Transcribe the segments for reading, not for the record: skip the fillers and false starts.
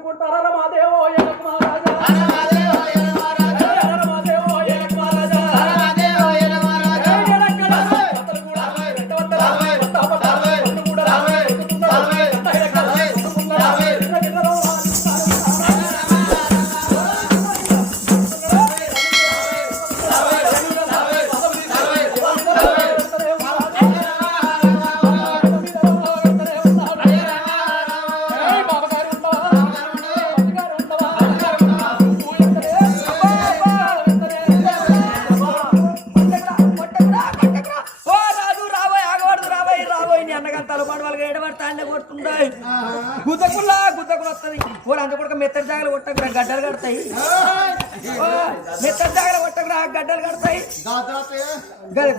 పెట్టుకుంటారా మాదేవో మహారాజా గుద్దకులు వస్తుంది పోరు అంత కూడా మెత్తడి జాగలు కొట్టకురా గడ్డలు కడతాయి మెత్తడి జాగలు కొట్టకురా గడ్డలు కడతాయి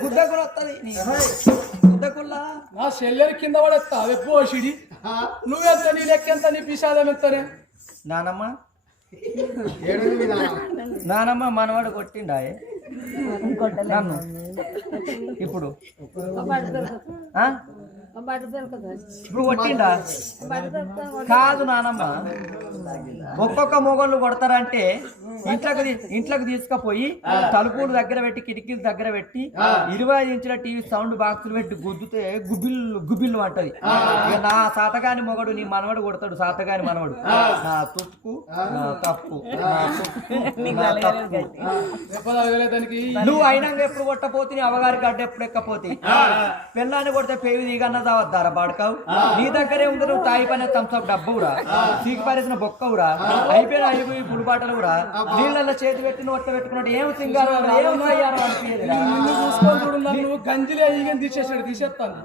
గుద్దకులు వస్తుంది గుద్దకుల్లా నా చెల్లెరి కింద పడేస్తా ఎప్పు సిడి నువ్వెంత నీ లెక్కెంత నీ పిషాదం ఎంతనే నానమ్మ నానమ్మ మనవాడు కొట్టిండా నన్ను ఇప్పుడు ఇప్పుడు కొట్టిండా కాదు నానమ్మ ఒక్కొక్క మొగోళ్ళు కొడతారంటే ఇంట్లోకి తీసుకుపోయి తలుపులు దగ్గర పెట్టి కిటికీలు దగ్గర పెట్టి 25 ఇంచుల టీవీ సౌండ్ బాక్సులు పెట్టి గుద్దుతే గుబిల్లు అంటది. నా సాతగాని మొగడు నీ మనవడు కొడతాడు. సాతగాని మనవడు నా తుప్పు నా తప్పు నువ్వు అయినా ఎప్పుడు కొట్టపోతే నీ అవగారి గడ్డ ఎప్పుడు ఎక్కపోతే పిల్లాన్ని కొడితే పేవి దిగన్న తావద్దారా బాడకావు. నీ దగ్గరే ఉంది నువ్వు తాయి పని తంసప్ డబ్బురా సీకి పారేసిన బొక్కవురా అయిపోయిన అయిపోయి పులిపాటలు కూడా నీళ్ళల్లో చేతి పెట్టి నోట్ల పెట్టుకున్నట్టు ఏం సింగారు ఏం అయ్యారు అనిపించేది. గంజిలే తీసేసాడు తీసేస్తాను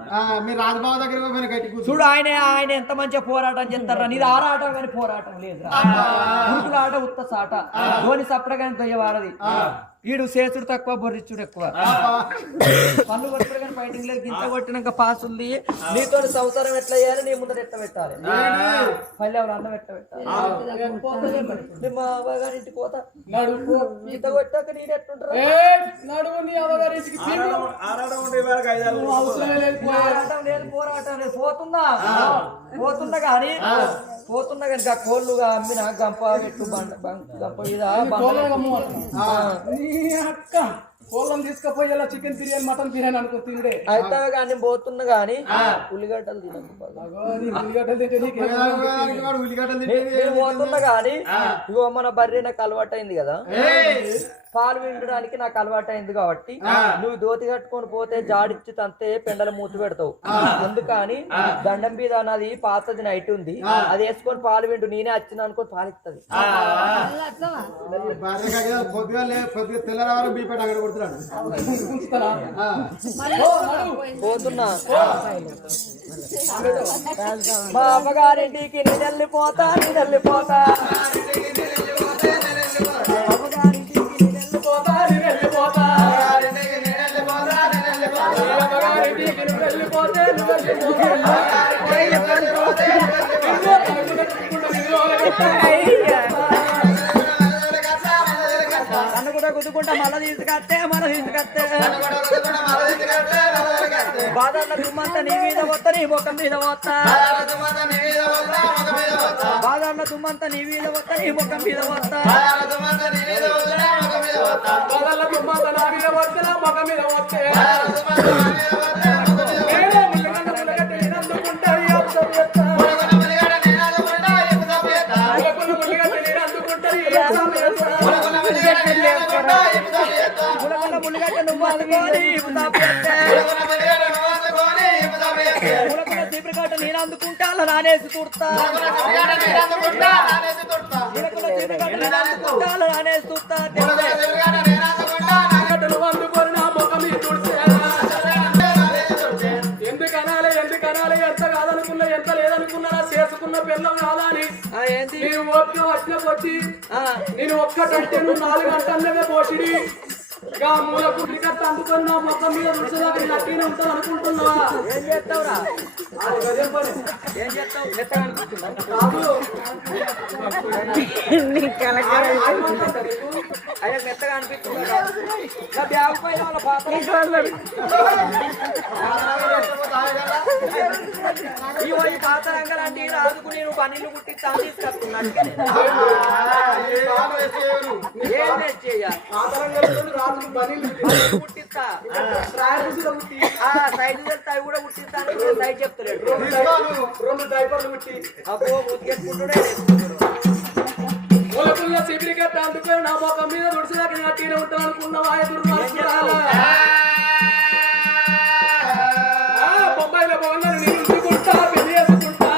మీరు రాజబాబు దగ్గర చూడు. ఆయన ఎంత మంచిగా పోరాటం చేస్తారా. నీది ఆరాటం కానీ పోరాటం లేదురా. ఉరుకుల ఆట ఉత్త సాట ధోని సప్పడగానే దొయ్యవాడది. వీడు శేషుడు తక్కువ బొర్రిచ్చుడు ఎక్కువ. పన్ను కొట్టుడు కానీ ఫైటింగ్ లేదు. గింత కొట్టినాక పాస్ ఉంది. నీతో సంసారం ఎట్లా చేయాలి నీ ముందర ఎట్ట పెట్టాలి పల్లెవరు అన్నం ఎట్ట పెట్టాలి. మా అవ్వగారింటికి పోతా ఇంత కొట్టాక నేను ఎట్టుంటారు నడువు నీ అవ్వగారింటికి పోరాటం లేదు. పోతున్నా కానీ కోళ్ళుగా అమ్మిన గంప పెట్టు గంప మీద అక్క కోళ్ళం తీసుకుపోయి ఇలా చికెన్ బిర్యానీ మటన్ బిర్యానీ అనుకో తిండే అయితే కానీ పోతున్నా గానీ ఉల్లిగడ్డలు పోతున్నా గానీ ఇగో మన బర్రె నాకు అలవాటు అయింది కదా. పాలు విండడానికి నాకు అలవాటు అయింది కాబట్టి నువ్వు దోతి కట్టుకొని పోతే జాడిచ్చి తంతే పెండల మూతి పెడతావు. అందుకని దండం మీద అన్నది పాతది నైట్ ఉంది. అది వేసుకొని పాలు విండు నేనే వచ్చిన అనుకొని పాలిస్తుంది. పోతున్నా మా అమ్మగారింటికి నేను వెళ్ళిపోతా కన్ను కూడా గుద్దుకుంటా మళ్ళీ తీసుకొస్తే బాధల దుమ్మంతా నీ మీద పోతా నీ ముఖం మీద పోతా. బాధల దుమ్మంతా నీ మీద పోతా నీ ముఖం మీద పోతా. బాధల దుమ్మంతా నా మీద పోతే నా ముఖం మీద పోతే నేను అందుకుంటా నానేసి తుడతా ఎందుకనాలి ఎంత కాదనుకున్నా ఎంత లేదనుకున్నా చేసుకున్న పిల్లం కాదా అని నేను వచ్చి నేను ఒక్కటంటే నువ్వు 4 గంటలనే పోసిడి మూల కుట్టి కట్ట అందుకొని నా మొత్తం మీద రుచిదాకా నట్టినే ఉంటాను అనుకుంటున్నావా? ఏం చేస్తావురా? ఏం చేస్తావు? అయ్యా మెత్తగా అనిపిస్తుంది నా బ్యాగ్ పైన వాళ్ళ పాత్ర ఈ పాత్ర రంగాలంటే రాజుకు నేను పన్నీళ్ళు కుట్టిస్తా తీసుకొస్తున్నాను కుట్టిస్తా సైజు చెప్తా అవి కూడా కుట్టిస్తాను సైజ్ చెప్తలేడు 2 డైపర్లు కుట్టి అబ్బో ముద్దుకెట్టుకుంటుడే నా మొక్కం మీద దుడిసిదాకా నేను అట్టినే ఉంటాను అనుకున్నావా బొంబాయిలో బాగున్నాను నేను ఉంచుకుంటా పెళ్లి చేసుకుంటా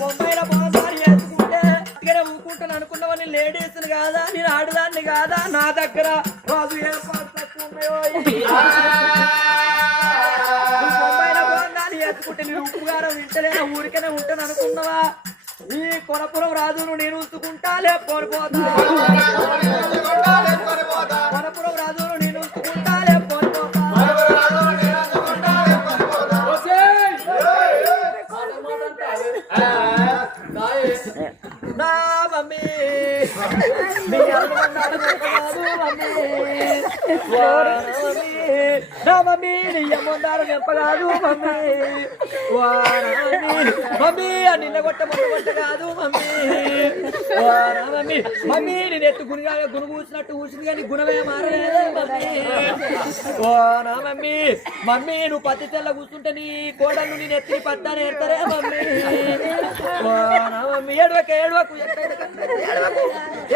బొంబాయిలో బాగున్నాను చేసుకుంటే ఇక్కడ ఊరుకుంటాను అనుకున్నావా నేను లేడీస్ని కాదా నేను ఆడదాన్ని కాదా నా దగ్గర రాజు ఏ పాటు తక్కువ ఉన్నాయో ఎత్తుకుంటే నేను ఉప్పుగారం వింటలేనా ఊరికనే ఉంటాను అనుకున్నావా ఈ కొనపురం రాజును నేను ఉంచుకుంటా లేకపోతా కొనపురం రాజును నేను ఉంచుకుంటా లేకపోతా నా మమ్మీ నా మమ్మీ నియ్యమందారు నింపగాదు మమ్మీ మమ్మీ నిన్న కొట్ట మొన్న కొట్ట కాదు మమ్మీ మమ్మీ మమ్మీ నేను ఎత్తు గును కూసినట్టు కూసింది కానీ గుణమే మారలేదే మమ్మీ నా మమ్మీ మమ్మీ నువ్వు పత్తి తెల్ల కూర్చుంటే నీ కోడలు నేను ఎత్తి పత్తాను ఎడతారే మమ్మీ నా మమ్మీ ఏడవకు ఏడవకు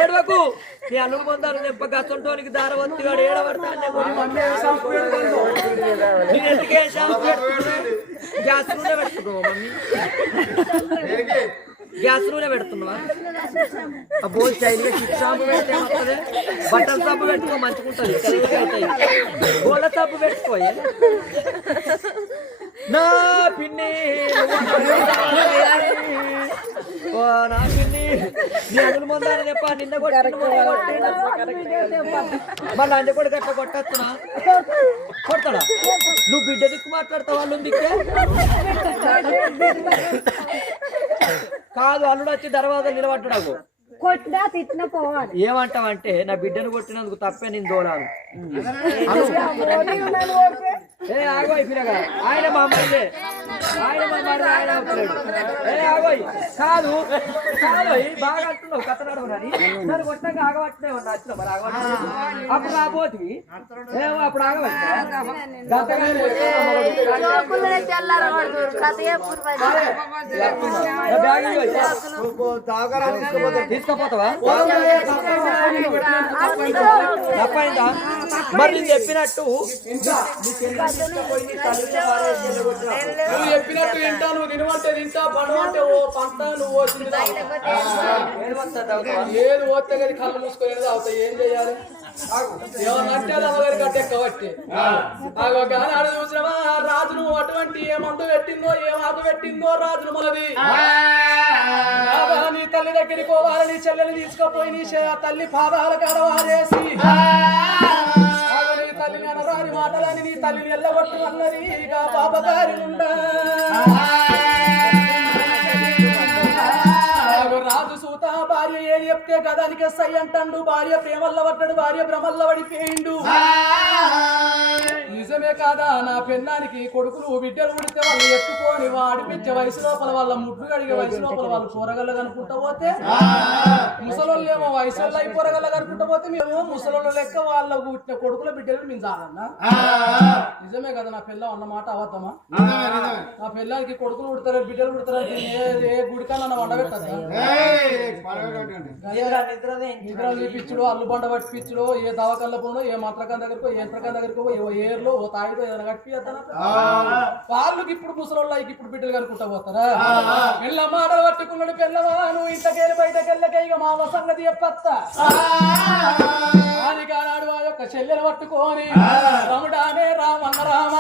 ఏడవకు నీ అల్లుడు పొందారు నింప గచ్చంటోనికి దారవత్తిగాడు ఏడబడతాను నేను ఎందుకే షాంపూ గ్యాస్ నూనె పెట్టుకున్నావు మమ్మీ గ్యాస్ నూనె పెడుతున్నావా అబ్బో స్టైల్గా షాంపూ పెడితే వస్తుంది బట్టల సబ్బు పెట్టుకో మంచుకుంటుంది గోళ్ళ సబ్బు పెట్టుకోయే నా పిన్ని నా పిన్ని నీ అదులు మొందాను చెప్ప నిన్న మళ్ళీ అంజ కూడా గట్ట కొట్టొచ్చునా కొడతాడా నువ్వు బిడ్డ దిక్కు మాట్లాడతావు వాళ్ళు దిక్కే కాదు అల్లుడు వచ్చి దర్వాజా నిలబడ్డాడు కొట్టినా తిట్టిన పోవాలి ఏమంటావంటే నా బిడ్డను కొట్టినందుకు తప్పే నేను దోలాను ఏ ఆగోయ్ పిల్లగా ఆయన మా అమ్మాయిలే ఆయన మా అమ్మాయి ఆయన ఏ ఆగోయ్ కాదు కాదోయ్ బాగా అంటున్నావు కథ నడవనని నన్ను కొట్టాక ఆగబట్టినే ఉన్నా వచ్చిన మరి ఆగబట్టి అప్పుడు రాబోతుంది ఏమో అప్పుడు తీసుకపోతావా తప్పైందా మరి నేను చెప్పినట్టు నువ్వు చెప్పినట్టు తింటా నువ్వు తినమంటే తింటా పండమంటే ఓ పంట నువ్వు ఏది పోతే కానీ కళ్ళు మూసుకొని అవుతాయి ఏం చేయాలి ఏమన్నంటే అమ్మగారి గడ్డ ఎక్కబట్టి కానీ ఆడ చూసినావా రాజును అటువంటి ఏ మందు పెట్టిందో ఏ ఆకు పెట్టిందో రాజును మనది నీ తల్లి దగ్గరికి పోవాలి నీ చెల్లెని తీసుకుపోయి నీ తల్లి పాదాల కాడ వారేసి నీ తల్లిని అనరాని మాటలని నీ తల్లిని ఎల్లగొట్టు అన్నది ఇక పాపగారి ఉండా రాజు సూత భార్య ఏ చెప్తే గదానికి సై అంటాడు భార్య ప్రేమల్ల పడ్డాడు భార్య భ్రమల్ల పడిపోయిండు నిజమే కాదా నా పెన్నానికి కొడుకులు బిడ్డలు పుడితే వాళ్ళు ఎత్తుకొని ఆడిపించే వయసు లోపల వాళ్ళ ముడ్లు కడిగే వయసు లోపల వాళ్ళు కూరగల్ల కనుకుంటా పోతే ముసలోళ్ళు ఏమో వయసులో అయి కూరగల్ల కనుకుంటా పోతే మేము ముసలోళ్ళ లెక్క వాళ్ళ పుట్టిన కొడుకుల బిడ్డలు మేము చాలన్నా నిజమే కదా నా పిల్ల అన్నమాట అవద్దమా నా పిల్లలకి కొడుకులు పుడతారు బిడ్డలు పుడతారు ఏ గుడికన్నా వండబెట్టదా నిద్ర లేపించుడు అల్లు బండ పట్టిపించుడు ఏ దవాకల్ల పోను ఏ మంత్రకం దగ్గరకు ఏ యంత్రకం దగ్గరకు ఓ ఏర్లో ఓ తాయితో ఏదైనా కట్టిద్దానా వాళ్ళకి ఇప్పుడు ముసలోళ్ళకి ఇప్పుడు బిడ్డలు కనుకుంటా పోతారా పిల్ల మాటలు పట్టుకున్నాడు పిల్లవాను ఇంతకేళ్ళు బయటకెళ్ళకే ఇక మామ సంగతి చెప్పత్తా అది కానాడు ఆ యొక్క చెల్లెలు పట్టుకొని రముడానే రామన్న రామ